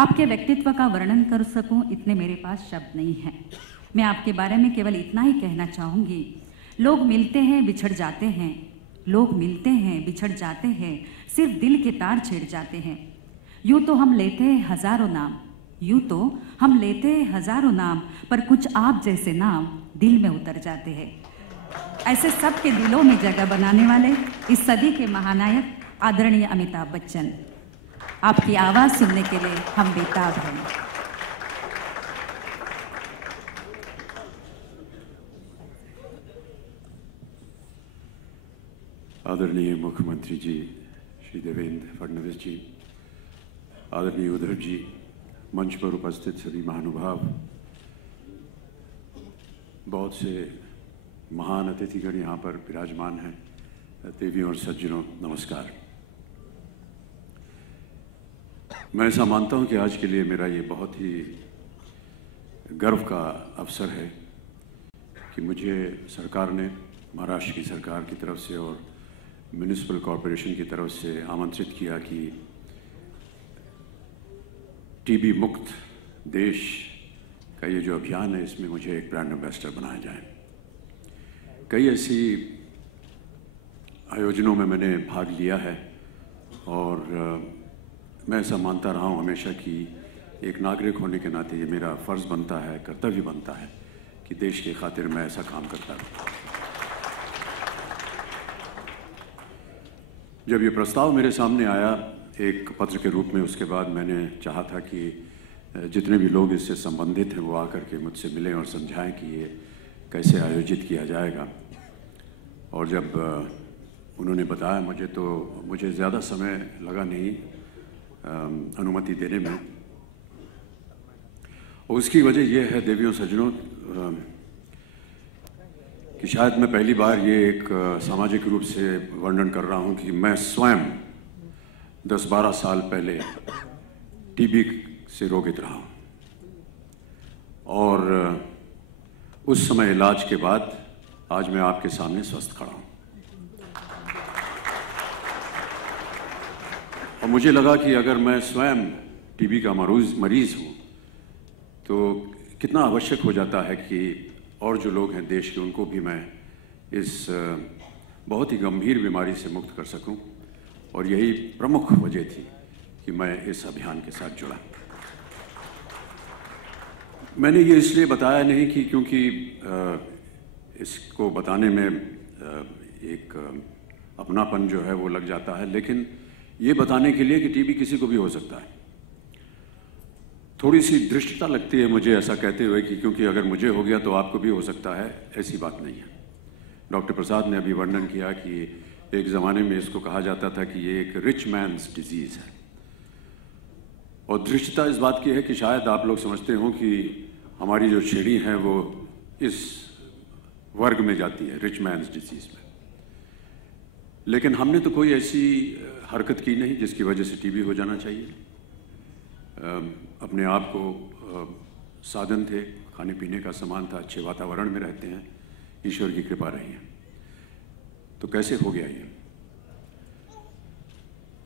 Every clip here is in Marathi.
आपके व्यक्तित्व का वर्णन कर सकूं इतने मेरे पास शब्द नहीं हैं। मैं आपके बारे में केवल इतना ही कहना चाहूँगी, लोग मिलते हैं बिछड़ जाते हैं, लोग मिलते हैं बिछड़ जाते हैं, सिर्फ दिल के तार छिड़ जाते हैं। यूँ तो हम लेते हैं हजारों नाम, यूँ तो हम लेते हैं हजारों नाम, पर कुछ आप जैसे नाम दिल में उतर जाते हैं। ऐसे सबके दिलों में जगह बनाने वाले इस सदी के महानायक आदरणीय अमिताभ बच्चन, आपकी आवाज़ सुनने के लिए हम बेताब हैं। आदरणीय मुख्यमंत्री जी श्री देवेंद्र फडणवीस जी, आदरणीय उद्धव जी, मंच पर उपस्थित सभी महानुभाव, बहुत से महान अतिथिगण यहाँ पर विराजमान हैं, देवियों और सज्जनों, नमस्कार। मैं ऐसा मानता हूँ कि आज के लिए मेरा ये बहुत ही गर्व का अवसर है कि मुझे सरकार ने, महाराष्ट्र की सरकार की तरफ से और म्यूनिसिपल कॉरपोरेशन की तरफ से आमंत्रित किया कि टीबी मुक्त देश का ये जो अभियान है, इसमें मुझे एक ब्रांड एम्बेसडर बनाया जाए। कई ऐसी आयोजनों में मैंने भाग लिया है और मैं ऐसा मानता रहा हूँ हमेशा कि एक नागरिक होने के नाते ये मेरा फ़र्ज़ बनता है, कर्तव्य बनता है कि देश की खातिर मैं ऐसा काम करता रहूँ। जब ये प्रस्ताव मेरे सामने आया एक पत्र के रूप में, उसके बाद मैंने चाहा था कि जितने भी लोग इससे संबंधित हैं वो आकर के मुझसे मिलें और समझाएं कि ये कैसे आयोजित किया जाएगा। और जब उन्होंने बताया मुझे, तो मुझे ज़्यादा समय लगा नहीं अनुमति देने में। और उसकी वजह यह है देवियों सज्जनों कि शायद मैं पहली बार ये एक सामाजिक रूप से वर्णन कर रहा हूँ कि मैं स्वयं 10-12 साल पहले टीबी से रोगित रहा और उस समय इलाज के बाद आज मैं आपके सामने स्वस्थ खड़ा हूँ। और मुझे लगा कि अगर मैं स्वयं टीबी का मरीज हूँ तो कितना आवश्यक हो जाता है कि और जो लोग हैं देश के, उनको भी मैं इस बहुत ही गंभीर बीमारी से मुक्त कर सकूं। और यही प्रमुख वजह थी कि मैं इस अभियान के साथ जुड़ा। मैंने ये इसलिए बताया नहीं कि क्योंकि इसको बताने में एक अपनापन जो है वो लग जाता है, लेकिन ये बताने के लिए कि टीबी किसी को भी हो सकता है। थोड़ी सी धृष्टता लगती है मुझे ऐसा कहते हुए कि क्योंकि अगर मुझे हो गया तो आपको भी हो सकता है, ऐसी बात नहीं है। डॉक्टर प्रसाद ने अभी वर्णन किया कि एक ज़माने में इसको कहा जाता था कि ये एक रिच मैन्स डिजीज़ है। और धृष्टता इस बात की है कि शायद आप लोग समझते हो कि हमारी जो श्रेणी है वो इस वर्ग में जाती है, रिच मैन्स डिजीज़ में। लेकिन हमने तो कोई ऐसी हरकत की नहीं जिसकी वजह से टीबी हो जाना चाहिए। अपने आप को साधन थे, खाने पीने का सामान था, अच्छे वातावरण में रहते हैं, ईश्वर की कृपा रही है। तो कैसे हो गया ये?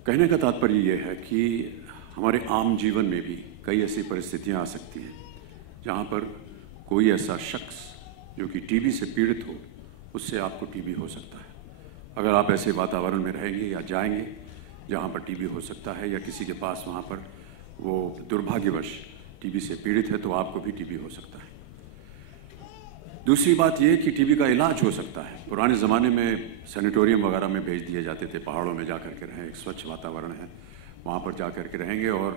कहने का तात्पर्य ये है कि हमारे आम जीवन में भी कई ऐसी परिस्थितियां आ सकती हैं जहां पर कोई ऐसा शख्स जो कि टीबी से पीड़ित हो, उससे आपको टीबी हो सकता है। अगर आप ऐसे वातावरण में रहेंगे या जाएंगे जहां पर टीबी हो सकता है, या किसी के पास वहां पर वो दुर्भाग्यवश टीबी से पीड़ित है, तो आपको भी टीबी हो सकता है। दूसरी बात यह कि टीबी का इलाज हो सकता है। पुराने ज़माने में सैनिटोरियम वगैरह में भेज दिए जाते थे, पहाड़ों में जा कर के रहें, एक स्वच्छ वातावरण है, वहाँ पर जा कर के रहेंगे और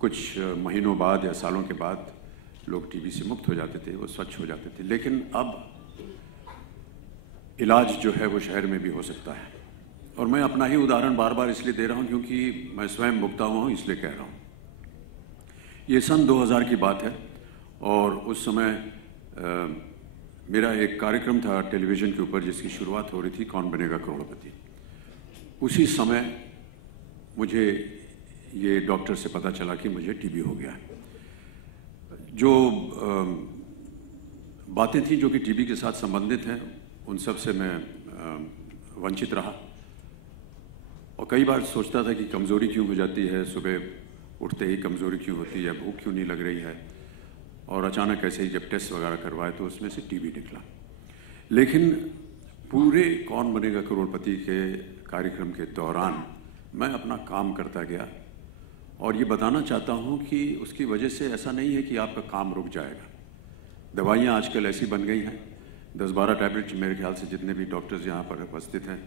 कुछ महीनों बाद या सालों के बाद लोग टीबी से मुक्त हो जाते थे, वो स्वच्छ हो जाते थे। लेकिन अब इलाज जो है वो शहर में भी हो सकता है। और मैं अपना ही उदाहरण बार बार इसलिए दे रहा हूँ क्योंकि मैं स्वयं भुगता हुआ हूँ, इसलिए कह रहा हूँ। ये सन 2000 की बात है और उस समय मेरा एक कार्यक्रम था टेलीविज़न के ऊपर जिसकी शुरुआत हो रही थी, कौन बनेगा करोड़पति। उसी समय मुझे ये डॉक्टर से पता चला कि मुझे टीबी हो गया है। जो बातें थी जो कि टीबी के साथ संबंधित हैं, उन सब से मैं वंचित रहा और कई बार सोचता था कि कमज़ोरी क्यों हो जाती है, सुबह उठते ही कमज़ोरी क्यों होती है, भूख क्यों नहीं लग रही है, और अचानक ऐसे ही जब टेस्ट वगैरह करवाए तो उसमें से टीबी निकला। लेकिन पूरे कौन बनेगा करोड़पति के कार्यक्रम के दौरान मैं अपना काम करता गया, और ये बताना चाहता हूँ कि उसकी वजह से ऐसा नहीं है कि आपका काम रुक जाएगा। दवाइयाँ आजकल ऐसी बन गई हैं, 10-12 टैबलेट्स, मेरे ख्याल से जितने भी डॉक्टर्स यहाँ पर उपस्थित हैं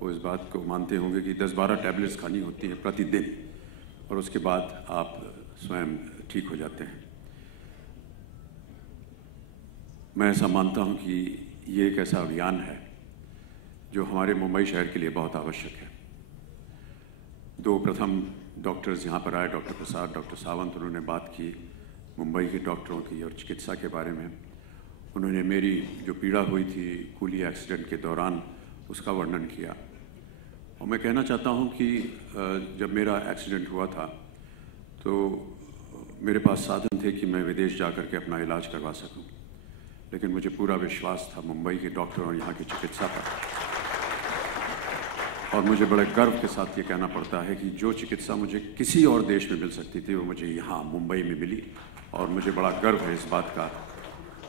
वो इस बात को मानते होंगे कि 10-12 टैबलेट्स खानी होती हैं प्रतिदिन, और उसके बाद आप स्वयं ठीक हो जाते हैं। मैं ऐसा मानता हूँ कि ये एक ऐसा अभियान है जो हमारे मुंबई शहर के लिए बहुत आवश्यक है। 2 प्रथम डॉक्टर्स यहाँ पर आए, डॉक्टर प्रसाद, डॉक्टर सावंत, उन्होंने बात की मुंबई के डॉक्टरों की और चिकित्सा के बारे में। उन्होंने मेरी जो पीड़ा हुई थी कूली एक्सीडेंट के दौरान उसका वर्णन किया, और मैं कहना चाहता हूँ कि जब मेरा एक्सीडेंट हुआ था तो मेरे पास साधन थे कि मैं विदेश जाकर के अपना इलाज करवा सकूं, लेकिन मुझे पूरा विश्वास था मुंबई के डॉक्टरों और यहाँ की चिकित्सा पर, और मुझे बड़े गर्व के साथ ये कहना पड़ता है कि जो चिकित्सा मुझे किसी और देश में मिल सकती थी वो मुझे यहाँ मुंबई में मिली, और मुझे बड़ा गर्व है इस बात का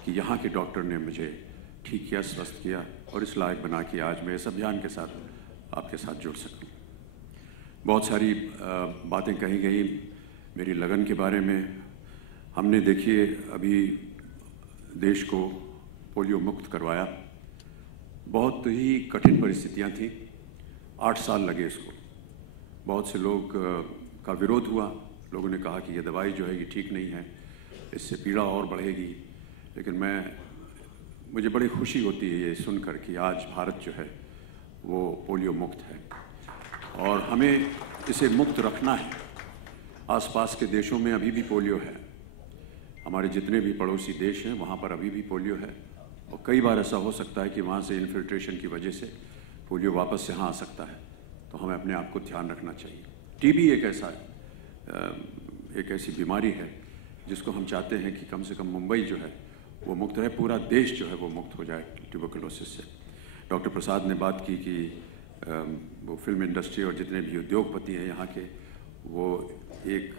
कि यहाँ के डॉक्टर ने मुझे ठीक किया, स्वस्थ किया, और इस लायक बना कि आज मैं इस अभियान के साथ आपके साथ जुड़ सकूं। बहुत सारी बातें कही गई मेरी लगन के बारे में। हमने देखिए अभी देश को पोलियो मुक्त करवाया, बहुत ही कठिन परिस्थितियां थी, 8 साल लगे इसको। बहुत से लोग का विरोध हुआ, लोगों ने कहा कि ये दवाई जो है ये ठीक नहीं है, इससे पीड़ा और बढ़ेगी, लेकिन मुझे बड़ी खुशी होती है ये सुनकर कि आज भारत जो है वो पोलियो मुक्त है, और हमें इसे मुक्त रखना है। आसपास के देशों में अभी भी पोलियो है, हमारे जितने भी पड़ोसी देश हैं वहाँ पर अभी भी पोलियो है, और कई बार ऐसा हो सकता है कि वहाँ से इन्फिल्ट्रेशन की वजह से पोलियो वापस यहाँ आ सकता है, तो हमें अपने आप को ध्यान रखना चाहिए। टीबी एक ऐसी बीमारी है जिसको हम चाहते हैं कि कम से कम मुंबई जो है वो मुक्त रहे, पूरा देश जो है वो मुक्त हो जाए ट्यूबरकुलोसिस से। डॉक्टर प्रसाद ने बात की कि वो फिल्म इंडस्ट्री और जितने भी उद्योगपति हैं यहाँ के, वो एक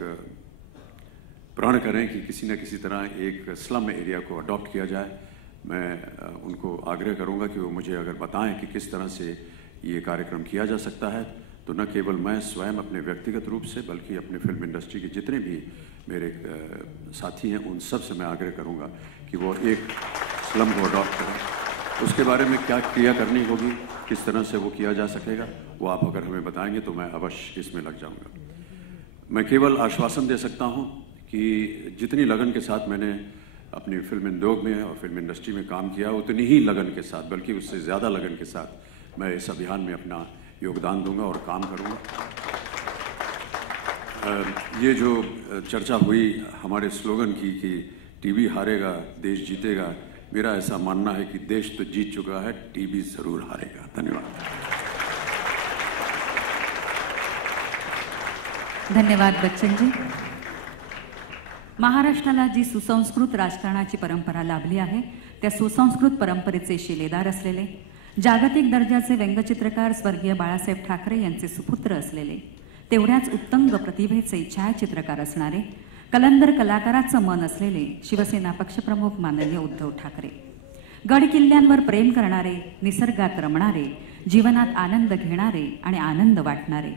प्रण करें कि किसी न किसी तरह एक स्लम एरिया को अडॉप्ट किया जाए। मैं उनको आग्रह करूँगा कि वो मुझे अगर बताएं कि किस तरह से ये कार्यक्रम किया जा सकता है, तो न केवल मैं स्वयं अपने व्यक्तिगत रूप से बल्कि अपने फिल्म इंडस्ट्री के जितने भी मेरे साथी हैं उन सब से मैं आग्रह करूँगा कि वो एक स्लम को अडॉप्ट करें। उसके बारे में क्या क्रिया करनी होगी, किस तरह से वो किया जा सकेगा, वो आप अगर हमें बताएंगे तो मैं अवश्य इसमें लग जाऊँगा। मैं केवल आश्वासन दे सकता हूँ कि जितनी लगन के साथ मैंने अपनी फिल्म उद्योग में और फिल्म इंडस्ट्री में काम किया, उतनी ही लगन के साथ, बल्कि उससे ज़्यादा लगन के साथ मैं इस अभियान में अपना योगदान दूंगा और काम करूंगा। ये जो चर्चा हुई हमारे स्लोगन की कि टीबी हारेगा देश जीतेगा, मेरा ऐसा मानना है कि देश तो जीत चुका है, टीबी ज़रूर हारेगा। धन्यवाद। धन्यवाद बच्चन जी। महाराष्ट्राला जी सुसंस्कृत राजकारणाची परंपरा लाभली आहे, त्या सुसंस्कृत परंपरेचे शिलेदार असलेले, जागतिक दर्जाचे व्यंगचित्रकार स्वर्गीय बाळासाहेब ठाकरे यांचे सुपुत्र असलेले, तेवढ्याच उत्तुंग प्रतिभेचे छायाचित्रकार असणारे, कलंदर कलाकाराचं मन असलेले शिवसेना पक्षप्रमुख माननीय उद्धव ठाकरे, गड किल्ल्यांवर प्रेम करणारे, निसर्गात रमणारे, जीवनात आनंद घेणारे आणि आनंद वाटणारे,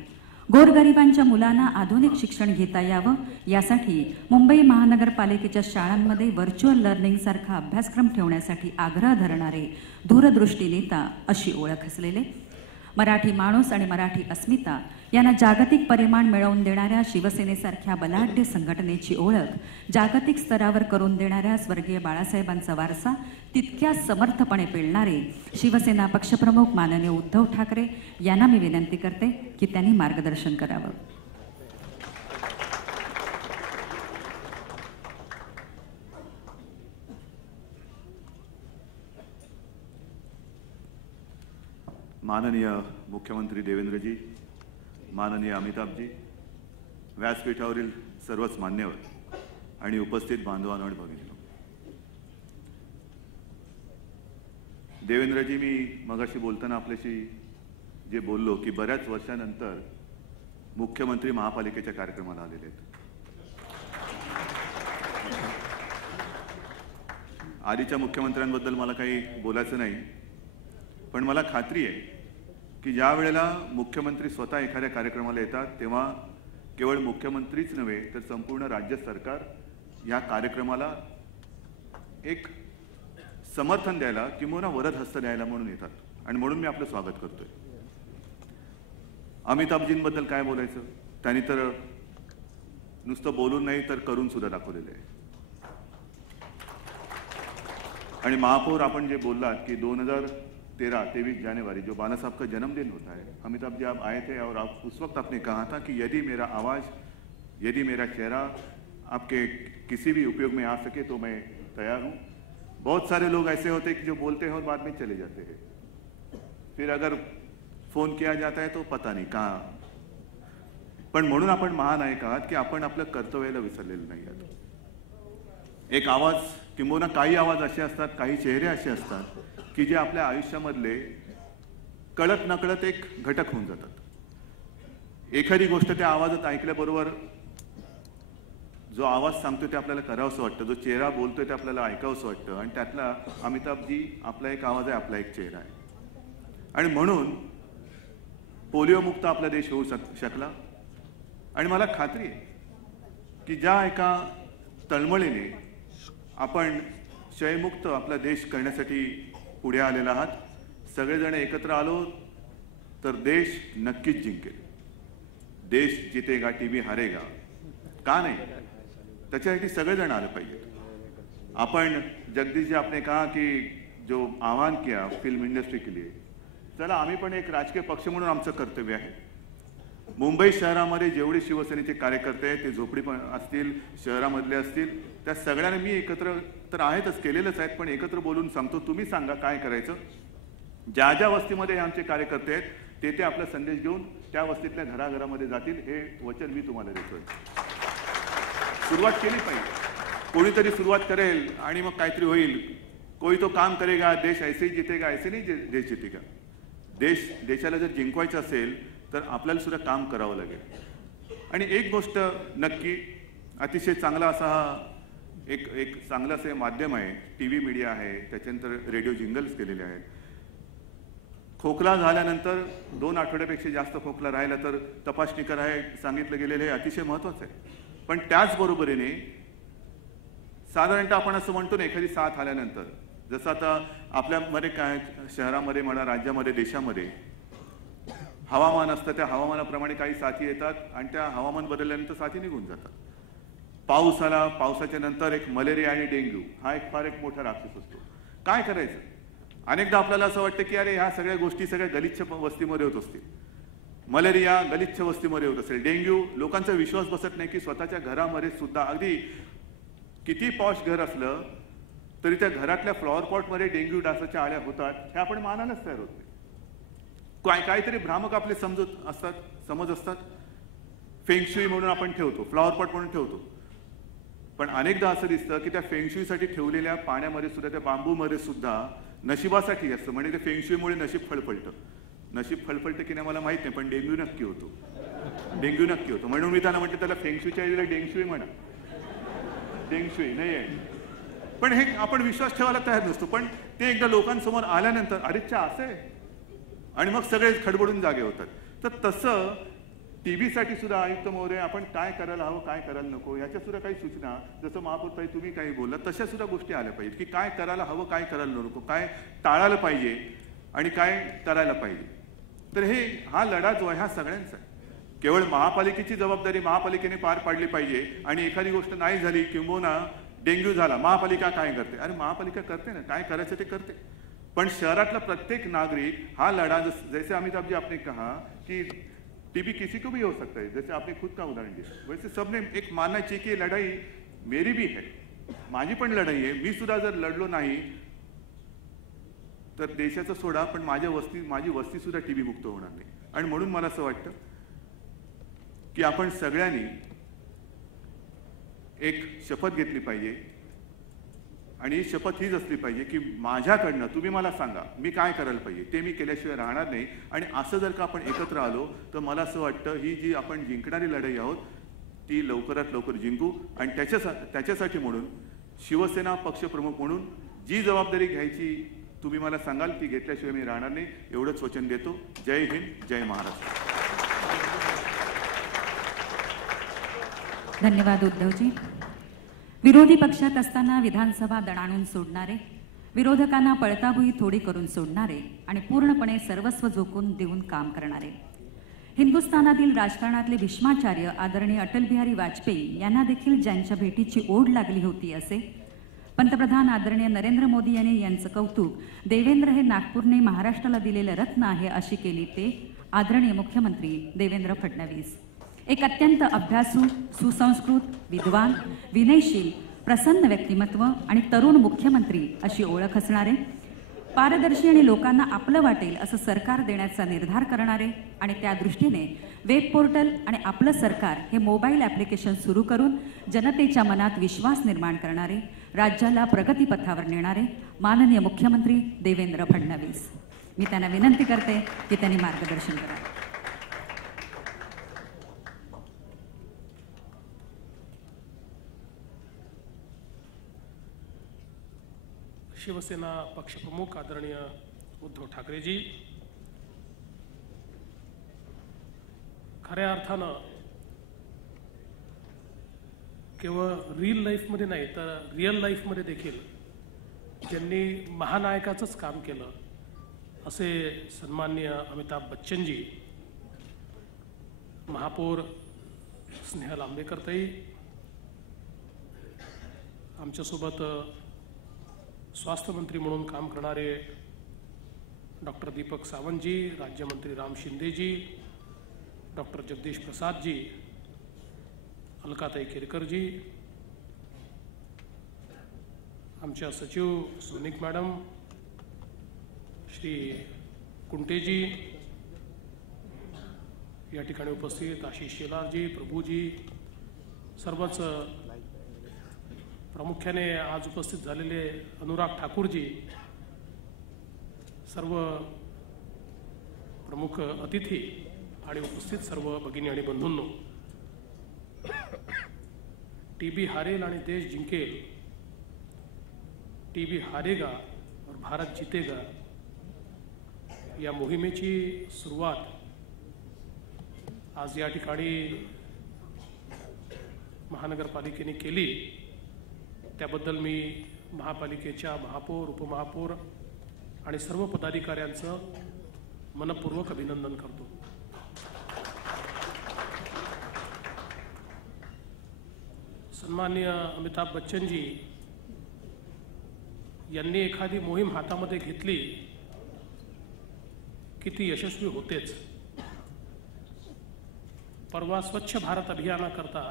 गोरगरिबांच्या मुलांना आधुनिक शिक्षण घेता यावं यासाठी मुंबई महानगरपालिकेच्या शाळांमध्ये व्हर्च्युअल लर्निंग सारखा अभ्यासक्रम ठेवण्यासाठी आग्रह धरणारे दूरदृष्टी नेता अशी ओळख असलेले, मराठी माणूस आणि मराठी अस्मिता यांना जागतिक परिमाण मिळवून देणाऱ्या शिवसेनेसारख्या बलाढ्य संघटनेची ओळख जागतिक स्तरावर करून देणाऱ्या स्वर्गीय बाळासाहेबांचा वारसा तितक्याच समर्थपणे पेलणारे शिवसेना पक्षप्रमुख माननीय उद्धव ठाकरे यांना मी विनंती करते की त्यांनी मार्गदर्शन करावं। माननीय मुख्यमंत्री देवेंद्रजी, माननीय अमिताभजी, व्यासपीठावरील सर्वच मान्यवर आणि उपस्थित बांधवांनो आणि भगिनींनो, देवेंद्रजी, मी मगाशी बोलताना आपल्याशी जे बोललो की बऱ्याच वर्षानंतर मुख्यमंत्री महापालिकेच्या कार्यक्रमाला आलेले आहेत, आधीच्या मुख्यमंत्र्यांबद्दल मला काही बोलायचं नाही, पण मला खात्री आहे की ज्या वेळेला मुख्यमंत्री स्वतः एखाद्या कार्यक्रमाला येतात तेव्हा केवळ मुख्यमंत्रीच नव्हे तर संपूर्ण राज्य सरकार या कार्यक्रमाला एक समर्थन द्यायला किंवा वरद हस्त द्यायला म्हणून येतात, आणि म्हणून मी आपलं स्वागत करतोय. अमिताभजींबद्दल काय बोलायचं, त्यांनी तर नुसतं बोलून नाही तर करून सुद्धा दाखवलेलं आहे. आणि महापौर आपण जे बोललात कि 2013-23 जनवरी जो बाला साहब का जन्मदिन होता है, अमिताभ जी आप आए थे और आप उस वक्त आपने कहा था कि यदि मेरा आवाज़, यदि मेरा चेहरा आपके किसी भी उपयोग में आ सके तो मैं तैयार हूँ. बहुत सारे लोग ऐसे होते हैं कि जो बोलते हैं और बाद में चले जाते हैं, फिर अगर फोन किया जाता है तो पता नहीं कहाँ. पण म्हणून आपण महानायक आहात की आपण आपलं कर्तव्याला विसरलेलं नाही आहात. एक आवाज किंबहुना काही आवाज असे असतात, काही चेहरे असे असतात की जे आपल्या आयुष्यामधले कळत नकळत एक घटक होऊन जातात. एखादी गोष्ट त्या आवाजात ऐकल्याबरोबर जो आवाज सांगतो ते आपल्याला करावंसं वाटतं, जो चेहरा बोलतोय ते आपल्याला ऐकावंसं वाटतं, आणि त्यातला अमिताभजी आपला एक आवाज आहे, आपला एक चेहरा आहे. आणि म्हणून पोलिओमुक्त आपला देश होऊ शकला. आणि मला खात्री आहे की ज्या एका तळमळीने आपण क्षयमुक्त आपला देश करण्यासाठी पुढे आलेला आहात, सगळेजण एकत्र आलो तर देश नक्कीच जिंकेल. देश जितेगा, टीबी हारेगा, का नाही, त्याच्यासाठी सगळेजण आले पाहिजेत. आपण जगदीश जी आपने कहा कि जो आह्वान किया फिल्म इंडस्ट्री के लिए, चला आम्ही पण एक राजकीय पक्ष म्हणून आमचं कर्तव्य आहे. मुंबई शहरामध्ये जेवढे शिवसेनेचे कार्यकर्ते आहेत ते झोपडी पण असतील, शहरामधले असतील, त्या सगळ्यांना मी एकत्र तर आहेतच, केलेलंच आहेत, पण एकत्र बोलून सांगतो, तुम्ही सांगा काय करायचं. ज्या ज्या वस्तीमध्ये हे आमचे कार्यकर्ते आहेत ते आपला संदेश घेऊन त्या वस्तीतल्या घराघरामध्ये जातील, हे वचन मी तुम्हाला देतोय. सुरुवात केली पाहिजे, कोणीतरी सुरुवात करेल आणि मग काहीतरी होईल. कोई तो काम करेगा, देश ऐसे ही जितेगा, ऐसे नहीं देश जितेगा. देशाला जर जिंकवायचं असेल तर आपल्याला सुद्धा काम करावं लागेल. आणि एक गोष्ट नक्की, अतिशय चांगला असा हा एक चांगलं असं माध्यम आहे, टीव्ही मीडिया आहे, त्याच्यानंतर रेडिओ जिंगल्स केलेले आहेत. खोकला झाल्यानंतर 2 आठवड्यापेक्षा जास्त खोकला राहिला तर तपासणी कराय सांगितलं गेलेलं हे अतिशय महत्त्वाचं आहे. पण त्याचबरोबरीने साधारणतः आपण असं म्हणतो ना, एखादी साथ आल्यानंतर, जसं आता आपल्यामध्ये काय शहरामध्ये म्हणा, राज्यामध्ये, देशामध्ये हवामान असतं, त्या हवामानाप्रमाणे काही साथी येतात आणि त्या हवामान बदलल्यानंतर साथी निघून जातात. पाऊस आला, पावसाच्या नंतर एक मलेरिया आणि डेंग्यू हा एक फार एक मोठा राक्षस असतो. काय करायचं? अनेकदा आपल्याला असं वाटतं की अरे ह्या सगळ्या गोष्टी सगळ्या गलिच्छ वस्तीमध्ये होत असतील. मलेरिया गलिच्छ वस्तीमध्ये होत असेल, डेंग्यू, लोकांचा विश्वास बसत नाही की स्वतःच्या घरामध्ये सुद्धा अगदी किती पॉश घर असलं तरी त्या घरातल्या फ्लॉवर पॉटमध्ये डेंग्यू डासाच्या आळ्या होतात, हे आपण मानायलाच तयार होत नाही. काहीतरी भ्रामक आपले समज असतात. फेंगशुई म्हणून आपण ठेवतो, फ्लॉवर पॉट म्हणून ठेवतो, पण अनेकदा असं दिसतं की त्या फेंगशुईसाठी ठेवलेल्या पाण्यामध्ये सुद्धा, त्या बांबूमध्ये सुद्धा नशिबासाठी असतं. म्हणजे ते फेंगशुईमुळे नशीब फळफळतं. नशीब फळफळतं की नाही मला माहित नाही, पण डेंग्यू नक्की होतो. डेंग्यू नक्की होतो. म्हणून मी त्याला म्हटलं, त्याला फेंगशुईच्या ऐवजी डेंगशुई म्हणा. डेंगशुई नाही आहे, पण हे आपण विश्वास ठेवायला तयार नसतो. पण ते एकदा लोकांसमोर आल्यानंतर अरेच्छा असं आहे, आणि मग सगळे खडबडून जागे होतात. तर तसं टीव्हीसाठी सुद्धा आयुक्त महोदय आपण काय करायला हवं, काय करायला नको, याच्या सुद्धा काही सूचना, जसं महापौरताई तुम्ही काही बोललात, तशा सुद्धा गोष्टी आल्या पाहिजेत की काय करायला हवं, काय करायला नको, काय टाळायला पाहिजे आणि काय करायला पाहिजे. तर हा लढा जो आहे हा सगळ्यांचा आहे. केवळ महापालिकेची जबाबदारी महापालिकेने पार पाडली पाहिजे, आणि एखादी गोष्ट नाही झाली किंबहुना डेंग्यू झाला, महापालिका काय करते? अरे महापालिका करते ना, काय करायचं ते करते. पण शहरातला प्रत्येक नागरिक हा लढा, जैसे अमिताभ जी आपने कहा कि टीबी किसी को भी हो सकता है, जैसे आपने खुद का उदाहरण दिया, वैसे सबने एक मानना चाहिए कि लड़ाई मेरी भी है, माझी पण लढाई आहे. मी सुद्धा जर लढलो नाही तर देशाचं सोडा, पण माझी वस्ती सुद्धा टीबी मुक्त होणार नाही. आणि म्हणून मला असं वाटतं की आपण सगळ्यांनी एक शपथ घेतली पाहिजे, आणि ही शपथ हीच असली पाहिजे की माझ्याकडनं तुम्ही मला सांगा मी काय करायला पाहिजे, ते मी केल्याशिवाय राहणार नाही. आणि असं जर का आपण एकत्र आलो तर मला असं वाटतं ही जी आपण जिंकणारी लढाई आहोत ती लवकरात लवकर जिंकू. आणि त्याच्यासाठी म्हणून शिवसेना पक्षप्रमुख म्हणून जी जबाबदारी घ्यायची तुम्ही मला सांगाल ती घेतल्याशिवाय मी राहणार नाही, एवढंच वचन देतो. जय हिंद, जय महाराष्ट्र. धन्यवाद उद्धवजी. विरोधी पक्षात असताना विधानसभा दणाणून सोडणारे, विरोधकांना पळताभुई थोडी करून सोडणारे आणि पूर्णपणे सर्वस्व झोकून देऊन काम करणारे, हिंदुस्थानातील राजकारणातले भीष्माचार्य आदरणीय अटल बिहारी वाजपेयी यांना देखील ज्यांच्या भेटीची ओढ लागली होती असे पंतप्रधान आदरणीय नरेंद्र मोदी यांनी यांचं कौतुक देवेंद्र हे नागपूरने महाराष्ट्राला दिलेले रत्न आहे अशी केली ते आदरणीय मुख्यमंत्री देवेंद्र फडणवीस. एक अत्यंत अभ्यासू, सुसंस्कृत, विद्वान, विनयशील, प्रसन्न व्यक्तिमत्व आणि तरुण मुख्यमंत्री अशी ओळख असणारे, पारदर्शी आणि लोकांना आपलं वाटेल असं सरकार देण्याचा निर्धार करणारे आणि त्या दृष्टीने वेब पोर्टल आणि आपलं सरकार हे मोबाईल ॲप्लिकेशन सुरू करून जनतेच्या मनात विश्वास निर्माण करणारे, राज्याला प्रगतीपथावर नेणारे माननीय मुख्यमंत्री देवेंद्र फडणवीस. मी त्यांना विनंती करते की त्यांनी मार्गदर्शन करावे. शिवसेना पक्षप्रमुख आदरणीय उद्धव ठाकरेजी, खऱ्या अर्थानं केवळ रील लाईफमध्ये नाही तर रिअल लाईफमध्ये देखील ज्यांनी महानायकाचंच काम केलं असे सन्माननीय अमिताभ बच्चनजी, महापौर स्नेहल आंबेकरताई, आमच्यासोबत स्वास्थ्य मंत्री म्हणून काम करणारे डॉक्टर दीपक सावंतजी, राज्यमंत्री राम शिंदेजी, डॉक्टर जगदीश प्रसादजी, अलकाताई केरकरजी, आमच्या सचिव सोनिक मॅडम, श्री कुंटेजी, या ठिकाणी उपस्थित आशिष शेलारजी, प्रभूजी, सर्वच प्रामुख्याने आज उपस्थित झालेले अनुराग ठाकूरजी, सर्व प्रमुख अतिथी आणि उपस्थित सर्व भगिनी आणि बंधूंनो, टीबी हारेल आणि देश जिंकेल, टीबी हारेगा और भारत जीतेगा या मोहिमेची सुरुवात आज या ठिकाणी महानगरपालिकेने केली. त्याबद्दल मी महापालिकेच्या महापौर, उपमहापौर आणि सर्व पदाधिकाऱ्यांचं मनपूर्वक अभिनंदन करतो. सन्माननीय अमिताभ बच्चनजी यांनी एखादी मोहीम हातामध्ये घेतली की ती यशस्वी होतेच. परवा स्वच्छ भारत अभियानाकरता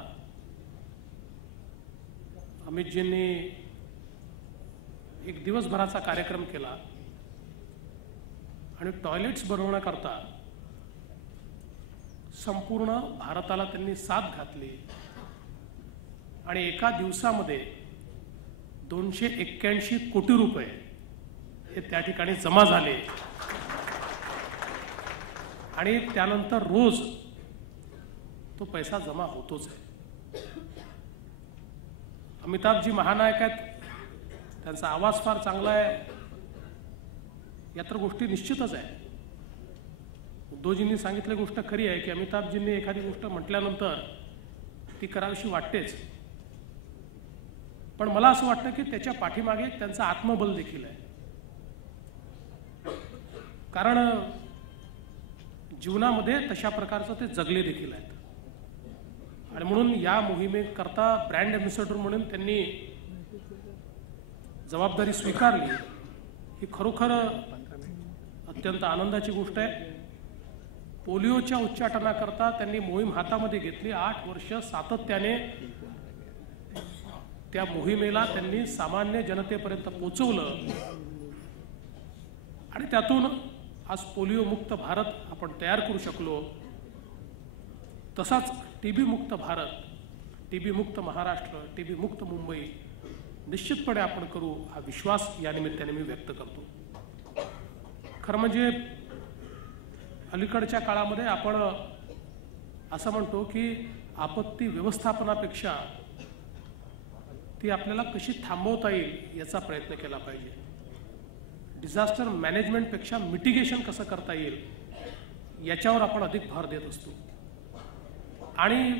अमितजींनी एक दिवसभराचा कार्यक्रम केला आणि टॉयलेट्स बनवण्याकरता संपूर्ण भारताला त्यांनी साथ घातली आणि एका दिवसामध्ये 281 कोटी रुपये हे त्या ठिकाणी जमा झाले आणि त्यानंतर रोज तो पैसा जमा होतोच आहे. अमिताभजी महानायक आहेत, त्यांचा आवाज फार चांगला आहे, या तर गोष्टी निश्चितच आहे. उद्धवजींनी सांगितली गोष्ट खरी आहे की अमिताभजींनी एखादी गोष्ट म्हटल्यानंतर ती करावीशी वाटतेच, पण मला असं वाटतं की त्याच्या पाठीमागे त्यांचं आत्मबल देखील आहे. कारण जीवनामध्ये तशा प्रकारचं ते जगले देखील आहेत आणि म्हणून या मोहिमेकरता ब्रँड ॲम्बॅसेडर म्हणून त्यांनी जबाबदारी स्वीकारली. ही खरोखर अत्यंत आनंदाची गोष्ट आहे. पोलिओच्या उच्चाटनाकरता त्यांनी मोहीम हातामध्ये घेतली. 8 वर्ष सातत्याने त्या मोहिमेला त्यांनी सामान्य जनतेपर्यंत पोहोचवलं आणि त्यातून आज पोलिओ मुक्त भारत आपण तयार करू शकलो. तसाच टीबी मुक्त भारत, टीबी मुक्त महाराष्ट्र, टीबी मुक्त मुंबई निश्चितपणे आपण करू हा विश्वास या निमित्ताने मी व्यक्त करतो. खरं म्हणजे अलीकडच्या काळामध्ये आपण असं म्हणतो की आपत्ती व्यवस्थापनापेक्षा ती आपल्याला कशी थांबवता येईल याचा प्रयत्न केला पाहिजे. डिझास्टर मॅनेजमेंटपेक्षा मिटिगेशन कसं करता येईल याच्यावर आपण अधिक भर देत असतो. आणि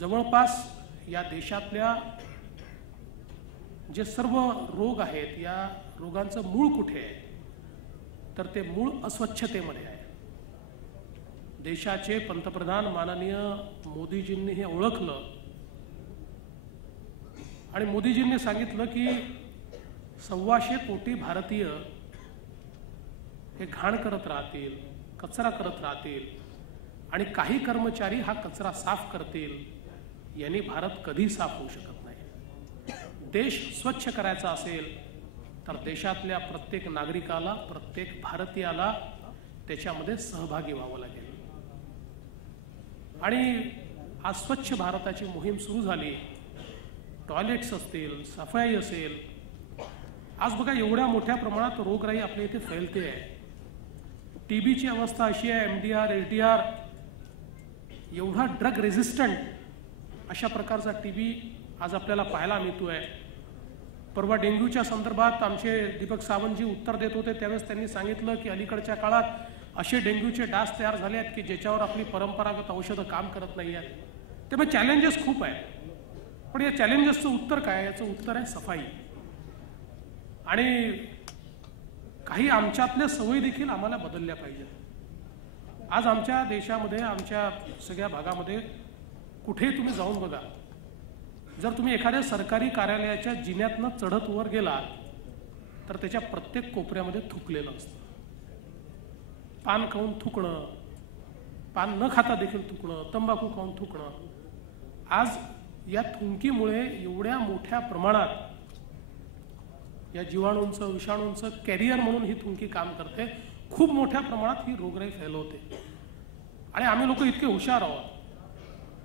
जवळपास या देशातल्या जे सर्व रोग आहेत, या रोगांचं मूळ कुठे आहे, तर ते मूळ अस्वच्छतेमध्ये आहे. देशाचे पंतप्रधान माननीय मोदीजींनी हे ओळखलं आणि मोदीजींनी सांगितलं की 125 कोटी भारतीय हे घाण करत राहतील, कचरा करत राहतील आणि काही कर्मचारी हा कचरा साफ करतील, यांनी भारत कधी साफ होऊ शकत नाही. देश स्वच्छ करायचा असेल तर देशातल्या प्रत्येक नागरिकाला, प्रत्येक भारतीयाला त्याच्यामध्ये सहभागी व्हावं लागेल. आणि आज स्वच्छ भारताची मोहीम सुरू झाली. टॉयलेट्स असतील, सफाई असेल. आज बघा एवढ्या मोठ्या प्रमाणात रोगराई आपल्या इथे फैलते आहे. टीबीची अवस्था अशी आहे, MDR, LDR, एवढा ड्रग रेझिस्टंट अशा प्रकारचा टीबी आज आपल्याला पाहायला मिळतोय. परवा डेंग्यूच्या संदर्भात आमचे दीपक सावंतजी उत्तर देत होते, त्यावेळेस त्यांनी सांगितलं की अलीकडच्या काळात असे डेंग्यूचे डास तयार झाले आहेत की ज्याच्यावर आपली परंपरागत औषधं काम करत नाही आहेत. त्यामुळे चॅलेंजेस खूप आहे. पण या चॅलेंजेसचं उत्तर काय? याचं उत्तर आहे सफाई. आणि काही आमच्यातल्या सवयी देखील आम्हाला बदलल्या पाहिजेत. आज आमच्या देशामध्ये, आमच्या सगळ्या भागामध्ये कुठेही तुम्ही जाऊन बघा, जर तुम्ही एखाद्या सरकारी कार्यालयाच्या जिन्यातनं चढत वर गेला तर त्याच्या प्रत्येक कोपऱ्यामध्ये थुकलेलं असतं. पान खाऊन थुकणं, पान न खाता देखील थुकणं, तंबाखू खाऊन थुकणं. आज या थुंकीमुळे एवढ्या मोठ्या प्रमाणात या जीवाणूंचं, विषाणूंचं कॅरियर म्हणून ही थुंकी काम करते. खूप मोठ्या प्रमाणात ही रोगराई फैलवते. आणि आम्ही लोक इतके हुशार आहोत.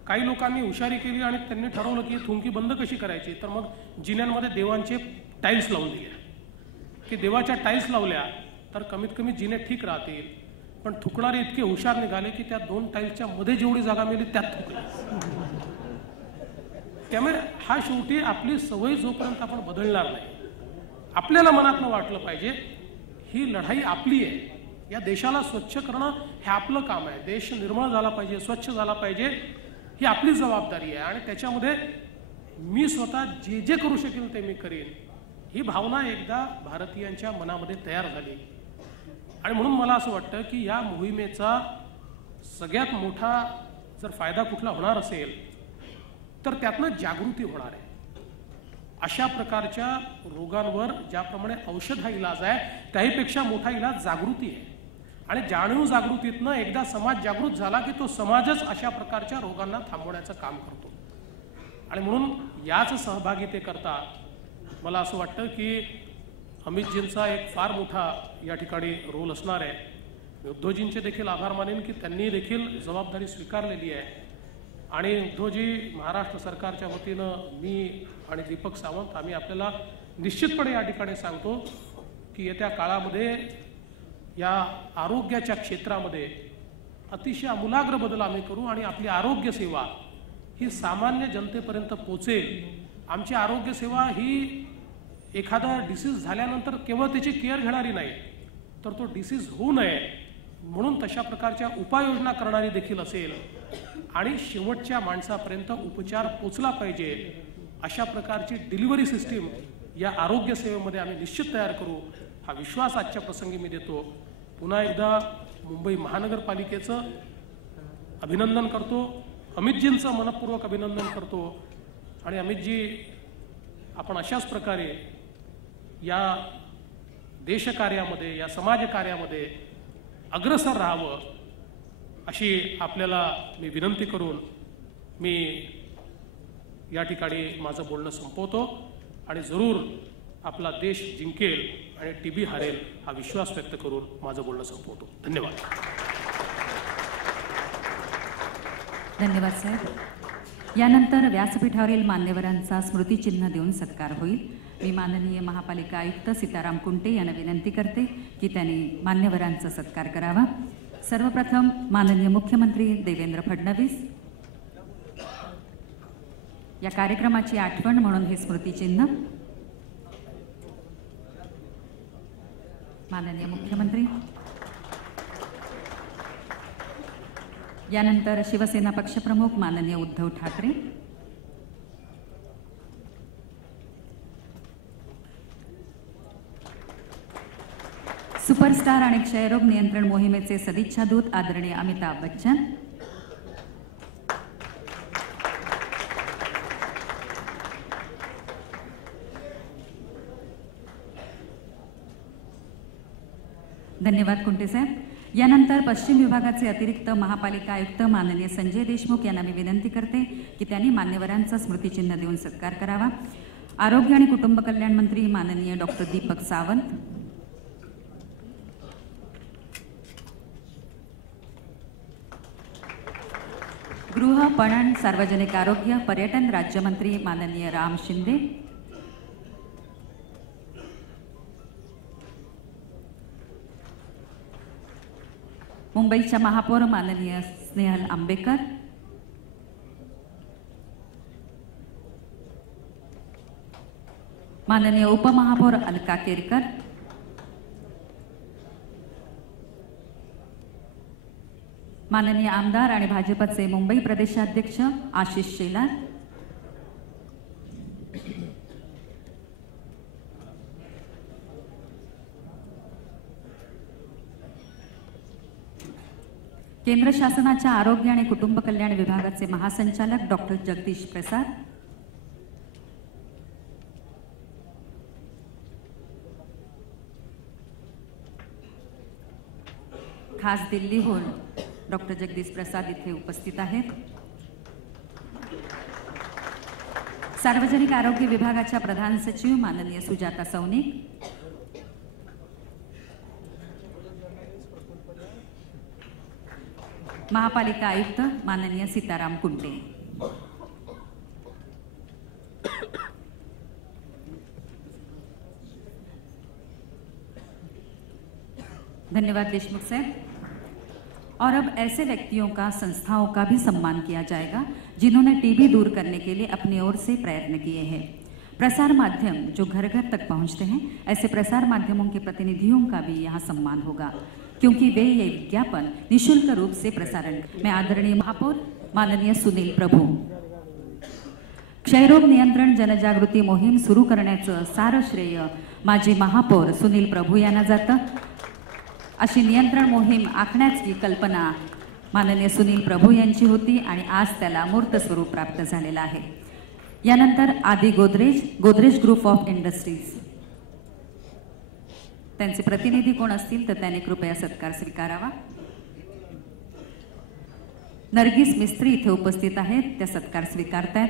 काही लोकांनी हुशारी केली आणि त्यांनी ठरवलं की थुंकी बंद कशी करायची, तर मग जिन्यांमध्ये देवांचे टाईल्स लावून दिले की देवाच्या टाईल्स लावल्या तर कमीत कमी जिने ठीक राहतील. पण थुकणारे इतके हुशार निघाले की त्या 2 टाईल्सच्या मध्ये जेवढी जागा मिळाली त्यात थुकले. त्यामुळे हा शेवटी आपली सवय जोपर्यंत आपण बदलणार नाही, आपल्याला मनातनं वाटलं पाहिजे ही लढाई आपली आहे. या देशाला स्वच्छ करणं हे आपलं काम आहे. देश निर्मळ झाला पाहिजे, स्वच्छ झाला पाहिजे, ही आपली जबाबदारी आहे. आणि त्याच्यामध्ये मी स्वतः जे जे करू शकेल ते मी करीन, ही भावना एकदा भारतीयांच्या मनामध्ये तयार झाली. आणि म्हणून मला असं वाटतं की या मोहिमेचा सगळ्यात मोठा जर फायदा कुठला होणार असेल तर त्यातनं जागृती होणार आहे. अशा प्रकारच्या रोगांवर ज्याप्रमाणे औषध हा इलाज आहे, त्याहीपेक्षा मोठा इलाज जागृती आहे. आणि जाणीव जागृतीतनं एकदा समाज जागृत झाला की तो समाजच अशा प्रकारच्या रोगांना थांबवण्याचं काम करतो. आणि म्हणून याच सहभागितेकरता मला असं वाटतं की अमितजींचा एक फार मोठा या ठिकाणी रोल असणार आहे. मी उद्धवजींचे देखील आभार मानेन की त्यांनी देखील जबाबदारी स्वीकारलेली आहे. आणि उद्धवजी, महाराष्ट्र सरकारच्या वतीनं मी आणि दीपक सावंत आम्ही आपल्याला निश्चितपणे या ठिकाणी सांगतो की येत्या काळामध्ये या आरोग्याच्या क्षेत्रामध्ये अतिशय आमूलाग्र बदल आम्ही करू आणि आपली आरोग्य सेवा ही सामान्य जनतेपर्यंत पोचेल. आमची आरोग्य सेवा ही एखादा डिसीज झाल्यानंतर केवळ त्याची केअर घेणारी नाही, तर तो डिसीज होऊ नये म्हणून तशा प्रकारच्या उपाययोजना करणारी देखील असेल. आणि शेवटच्या माणसापर्यंत उपचार पोचला पाहिजे अशा प्रकारची डिलिव्हरी सिस्टीम या आरोग्य सेवेमध्ये आम्ही निश्चित तयार करू, हा विश्वास आजच्या प्रसंगी मी देतो. पुन्हा एकदा मुंबई महानगरपालिकेचं अभिनंदन करतो, अमितजींचं मनपूर्वक अभिनंदन करतो. आणि अमितजी, आपण अशाच प्रकारे या देशकार्यामध्ये, या समाजकार्यामध्ये अग्रसर राहावं अशी आपल्याला मी विनंती करून मी या ठिकाणी माझं बोलणं संपवतो. आणि जरूर आपला देश जिंकेल आणि टीबी हरेल हा विश्वास व्यक्त करून माझं बोलणं संपवतो. धन्यवाद. धन्यवाद साहेब. यानंतर व्यासपीठावरील मान्यवरांचा स्मृतिचिन्ह देऊन सत्कार होईल. मी माननीय महापालिका आयुक्त सीताराम कुंटे यांना विनंती करते की त्यांनी मान्यवरांचा सत्कार करावा. सर्वप्रथम माननीय मुख्यमंत्री देवेंद्र फडणवीस, या कार्यक्रमाची आठवण म्हणून हे स्मृतिचिन्ह माननीय मुख्यमंत्री, यानंतर शिवसेना पक्षप्रमुख माननीय उद्धव ठाकरे, सुपरस्टार आणि क्षयरोग नियंत्रण मोहिमेचे सदिच्छा दूत आदरणीय अमिताभ बच्चन, धन्यवाद कुंटे साहेब. यानंतर पश्चिम विभागाचे अतिरिक्त महापालिका आयुक्त माननीय संजय देशमुख यांना मी विनंती करते की त्यांनी मान्यवरांचा स्मृतिचिन्ह देऊन सत्कार करावा. आरोग्य आणि कुटुंब कल्याण मंत्री माननीय डॉक्टर दीपक सावंत, गृह, पणन, सार्वजनिक आरोग्य, पर्यटन राज्यमंत्री माननीय राम शिंदे, मुंबईच्या महापौर माननीय स्नेहल आंबेकर, माननीय उपमहापौर अलका केरकर, माननीय आमदार आणि भाजपचे मुंबई प्रदेशाध्यक्ष आशिष शेलार, केंद्र शासनाच्या आरोग्य आणि कुटुंब कल्याण विभागाचे महासंचालक डॉक्टर जगदीश प्रसाद, खास दिल्लीहून डॉक्टर जगदीश प्रसाद इथे उपस्थित आहेत. सार्वजनिक आरोग्य विभागाच्या प्रधान सचिव माननीय सुजाता सौनिक, महापालिका आयुक्त माननीय सीताराम कुंटे. धन्यवाद देशमुख साहब. और अब ऐसे व्यक्तियों का, संस्थाओं का भी सम्मान किया जाएगा जिन्होंने टीबी दूर करने के लिए अपनी ओर से प्रयत्न किए हैं. प्रसार माध्यम जो घर घर तक पहुंचते हैं, ऐसे प्रसार माध्यमों के प्रतिनिधियों का भी यहाँ सम्मान होगा क्योंकि वे ये विज्ञापन निःशुल्क रूप से प्रसारण. मैं आदरणीय महापौर माननीय सुनील प्रभू, क्षयरोग नियंत्रण जनजागृती मोहीम सुरू करण्याचं सारं श्रेय माजी महापौर सुनील प्रभू यांना जातं. अशी नियंत्रण मोहीम आखण्याची कल्पना माननीय सुनील प्रभू यांची होती आणि आज त्याला मूर्त स्वरूप प्राप्त झालेलं आहे. यानंतर आदी गोदरेज ग्रुप ऑफ इंडस्ट्रीज, त्यांचे प्रतिनिधी कोण असतील तर त्यांनी कृपया सत्कार स्वीकारावा. नरगिस मिस्त्री इथे उपस्थित आहेत, त्या सत्कार स्वीकारतायत.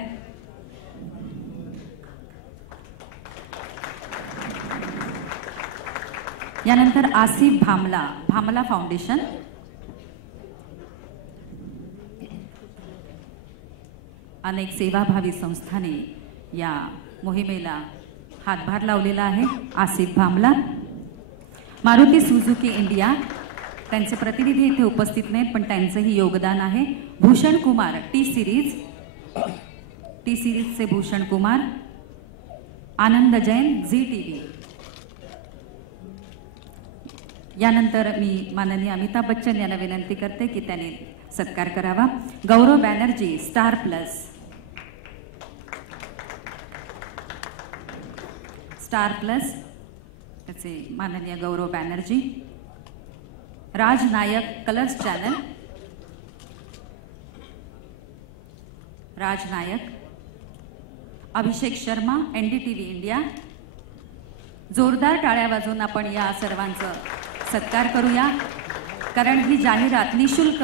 यानंतर आसिफ भामला फाउंडेशन, अनेक सेवाभावी संस्थांनी या मोहिमेला हातभार लावलेला आहे. आसिफ भामला, मारुती सुझुकी इंडिया, त्यांचे प्रतिनिधी इथे उपस्थित नाहीत पण त्यांचंही योगदान आहे. भूषण कुमार टी सिरीजचे भूषण कुमार, आनंद जैन झी टीव्ही. यानंतर मी माननीय अमिताभ बच्चन यांना विनंती करते की त्यांनी सत्कार करावा. गौरव बॅनर्जी स्टार प्लस त्याचे माननीय गौरव बॅनर्जी. राज नायक कलर्स चॅनल, राज नायक. Abhishek Sharma NDTV India. जोरदार टाळ्या वाजवून आपण या सर्वांचं सत्कार करूया कारण ही जाहिरात निःशुल्क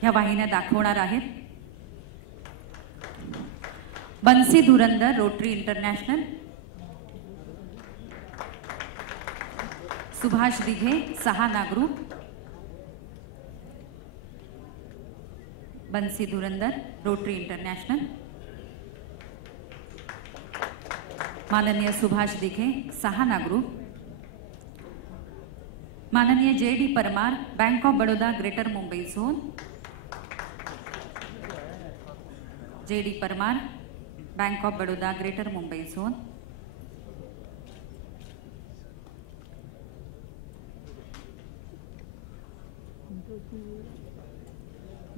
ह्या वाहिन्या दाखवणार आहेत. Bansi Dhurandhar Rotary International, Subhash Dighe Sahana group, Bansi Dhurandhar Rotary International, माननीय सुभाष दिघे सहाना ग्रुप, माननीय JD Parmar Bank of Baroda Greater Mumbai zone, JD Parmar, Bank of Baroda Greater Mumbai zone.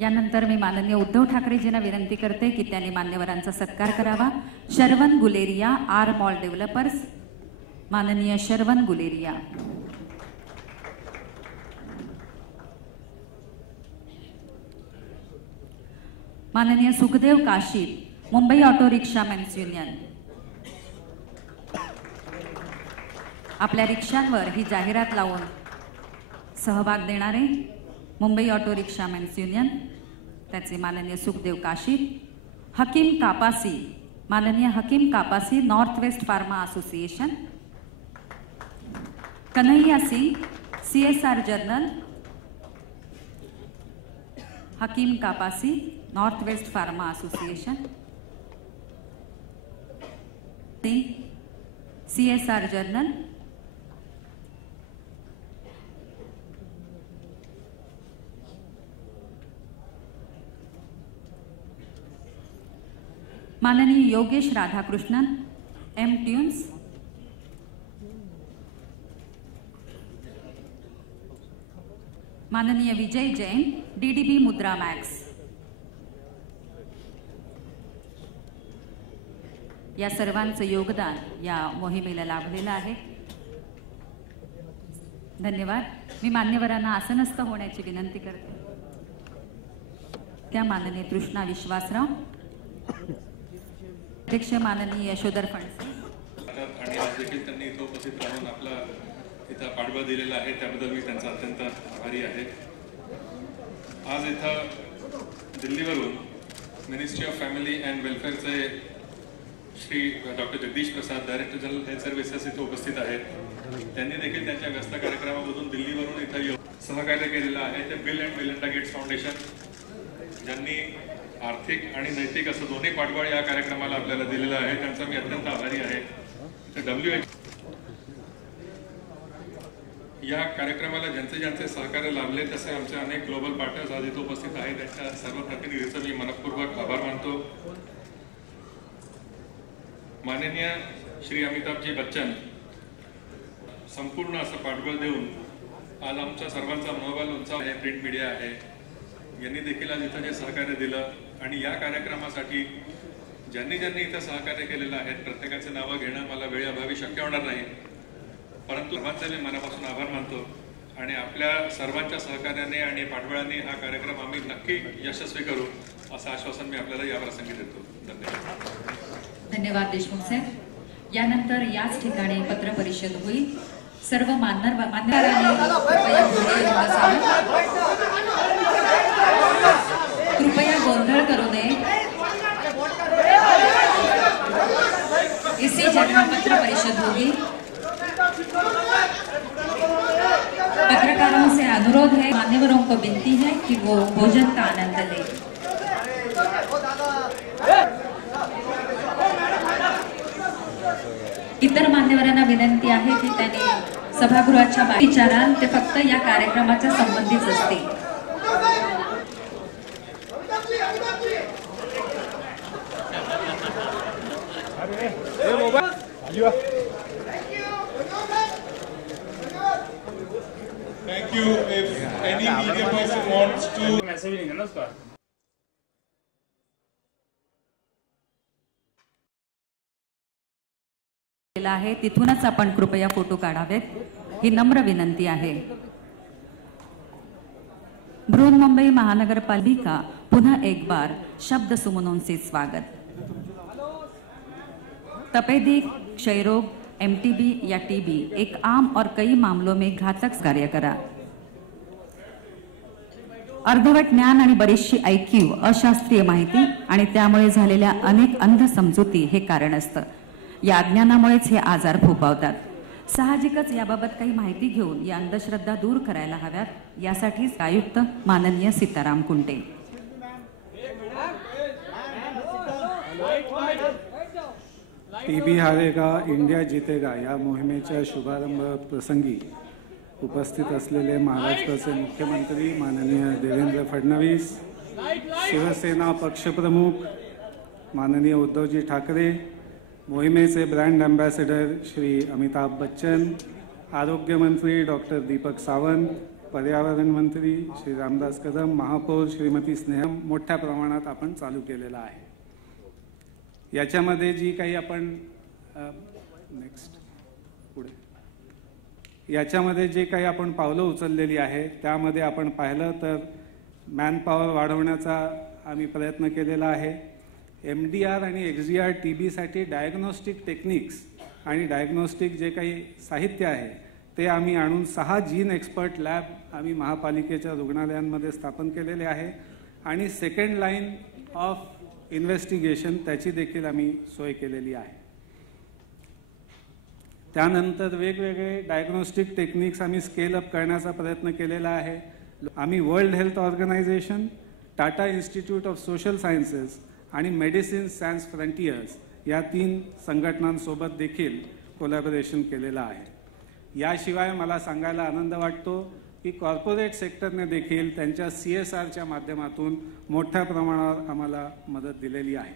यानंतर मी माननीय उद्धव ठाकरेजींना विनंती करते की त्यांनी मान्यवरांचा सत्कार करावा। Sharvan Guleria, R Mall Developers, माननीय शरवण गुलेरिया। माननीय Sukhdev Kashid, Mumbai Auto Rickshaw Men's Union. आपल्या रिक्षांवर ही जाहिरात लावून सहभाग देणारे Mumbai Auto Rickshaw Men's Union, त्याचे माननीय सुखदेव काशीद। हकीम कापासी, माननीय Hakim Kapasi, North West Pharma Association. Kanhaiya Singh, CSR journal. Hakim Kapasi, North West Pharma Association. CSR journal. माननीय योगेश राधाकृष्णन, M ट्यून्स। माननीय विजय जैन, DDB मुद्रा मैक्स। या सर्वांचं योगदान या मोहिमेला लाभलेलं आहे। धन्यवाद। मी मान्यवरांना आसनस्थ होण्याची विनंती करते। त्या माननीय तृष्णा विश्वासराव, अध्यक्ष माननीय यशोधर फणसे। आणि आज देखील त्यांनी इथं उपस्थित राहून आपला इथं पाठबळ दिलेला आहे, त्याबद्दल मी त्यांचा अत्यंत आभारी आहे। आज इथं दिल्लीवरून मिनिस्ट्री ऑफ फॅमिली अँड वेलफेअरचे Shri doctor Jagdish Prasad, director general health services इथे उपस्थित आहेत। त्यांनी देखील त्यांच्या व्यस्त कार्यक्रमामधून दिल्लीवरून इथं येऊन सहकार्य केलेलं आहे। ते Bill and Melinda Gates foundation, ज्यांनी आर्थिक आणि नैतिक असं दोन्ही पाठबळ या कार्यक्रमाला आपल्याला दिलेलं आहे, त्यांचा मी अत्यंत आभारी आहे। WHO या कार्यक्रमाला ज्यांचे सहकार्य लाभले तसे आमचे अनेक ग्लोबल पार्टनर्स आज इथे उपस्थित आहेत, त्यांच्या सर्व प्रतिनिधींचा मी मनपूर्वक आभार मानतो। माननीय श्री अमिताभजी बच्चन संपूर्ण असं पाठबळ देऊन आज आमच्या सर्वांचा मनोबल उंचावला आहे। प्रिंट मीडिया आहे, यांनी देखील आज इथं जे सहकार्य दिलं आणि या कार्यक्रमासाठी ज्यांनी इथं सहकार्य केलेलं आहे प्रत्येकाचे नावं घेणं मला वेळेअभावी शक्य होणार नाही, परंतु सर्वांचे मी मनापासून आभार मानतो आणि आपल्या सर्वांच्या सहकार्याने आणि पाठबळाने हा कार्यक्रम आम्ही नक्की यशस्वी करू असं आश्वासन मी आपल्याला या प्रसंगी देतो। धन्यवाद। धन्यवाद देशमुख साहेब। यानंतर याच ठिकाणी पत्र परिषद होईल। सर्व मान्यवरांनी कृपया गोंधळ करू नये। इसी जगह पत्र परिषद होगी। पत्रकारों से अनुरोध है, मान्यवरों को विनती है कि वो भोजन का आनंद लें। इतर मान्यवरांना विनंती आहे की त्यांनी सभागृहाच्या बाहेर विचाराल ते फक्त या कार्यक्रमाच्या संबंधित असते। Thank you. If any media person wants to आहे तिथूनच आपण कृपया फोटो काढावेत ही नम्र विनंती आहे। बृहन्मुंबई महानगरपालिका पुनः एक बार शब्द सुमनों से स्वागत। तपेदिक, क्षयरोग, MTB या TB एक आम और कई मामलों में घातक कार्य करा। अर्धवट ज्ञान आणि बरीचशी IQ, अशास्त्रीय माहिती आणि त्यामुळे झालेल्या अनेक अंध समजुती हे कारण असतं। या अज्ञानामुळेच हे आजार फोफावतात। साहजिकच याबाबत काही माहिती घेऊन या अंधश्रद्धा दूर करायला हव्यात, यासाठीच आयुक्त माननीय सीताराम कुंटे। TB हारेगा इंडिया जीतेगा या मोहिमेच्या शुभारंभ प्रसंगी उपस्थित असलेले महाराष्ट्राचे मुख्यमंत्री माननीय देवेंद्र फडणवीस, शिवसेना पक्षप्रमुख माननीय उद्धवजी ठाकरे, मोहिमेचे ब्रँड अँबॅसेडर श्री अमिताभ बच्चन, आरोग्यमंत्री डॉक्टर दीपक सावंत, पर्यावरण मंत्री श्री रामदास कदम, महापौर श्रीमती स्नेहा मोठ्या प्रमाणात आपण चालू केलेला आहे. याच्यामध्ये जी काही आपण याच्यामध्ये जे काही आपण पावलं उचललेली आहे त्यामध्ये आपण पाहिलं तर मॅनपॉवर वाढवण्याचा आम्ही प्रयत्न केलेला आहे. MDR आणि XDR TB-साठी डायग्नोस्टिक टेक्निक्स आणि डायग्नोस्टिक जे काही साहित्य आहे ते आम्ही आणून 6 जीन एक्सपर्ट लॅब आम्ही महापालिकेच्या रुग्णालयांमध्ये स्थापन केलेले आहे आणि सेकंड लाईन ऑफ इन्व्हेस्टिगेशन त्याची देखील आम्ही सोय केलेली आहे. त्यानंतर वेगवेगळे डायग्नोस्टिक टेक्निक्स आम्ही स्केल अप करण्याचा प्रयत्न केलेला आहे. आम्ही World Health Organization, Tata Institute of Social Sciences आणि मेडिसिन सॅन्स फ्रंटियर्स या 3 संघटनांसोबत देखील कोलॅबोरेशन केलेलं आहे. याशिवाय मला सांगायला आनंद वाटतो की कॉर्पोरेट सेक्टरने देखील त्यांच्या CSRच्या माध्यमातून मोठ्या प्रमाणावर आम्हाला मदत दिलेली आहे.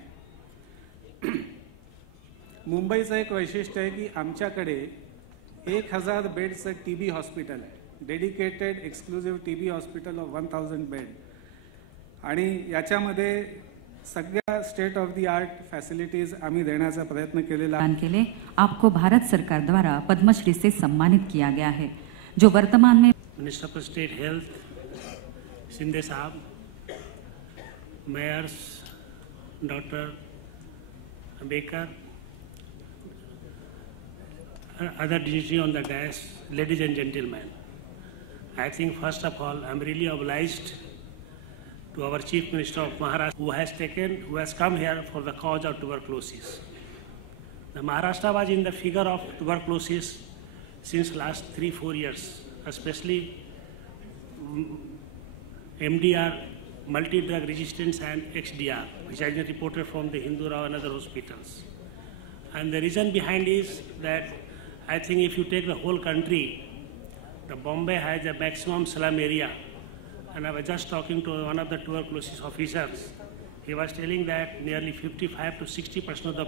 मुंबईचं एक वैशिष्ट्य आहे की आमच्याकडे 1000 बेडचं TB हॉस्पिटल आहे, dedicated exclusive TB hospital of 1000 bed आणि याच्यामध्ये सगळ्या state of the art facilities आम्ही देण्याचा प्रयत्न केलेला आहे. के लिए आपको भारत सरकार द्वारा पद्मश्री से सम्मानित किया गया है, जो वर्तमान में minister for state health Shinde साहब, mayors doctor Baker, other dignitaries on the dais, ladies and gentlemen. I think first of all, I'm really obliged to our Chief Minister of Maharashtra who has come here for the cause of tuberculosis. The Maharashtra was in the figure of tuberculosis since last 3-4 years, especially MDR, multi-drug resistance, and XDR, which has been reported from the Hindu Rao and other hospitals. And the reason behind is that I think if you take the whole country, the Bombay has a maximum slum area. And I was just talking to one of the tuberculosis officers. He was telling that nearly 55 to 60% of the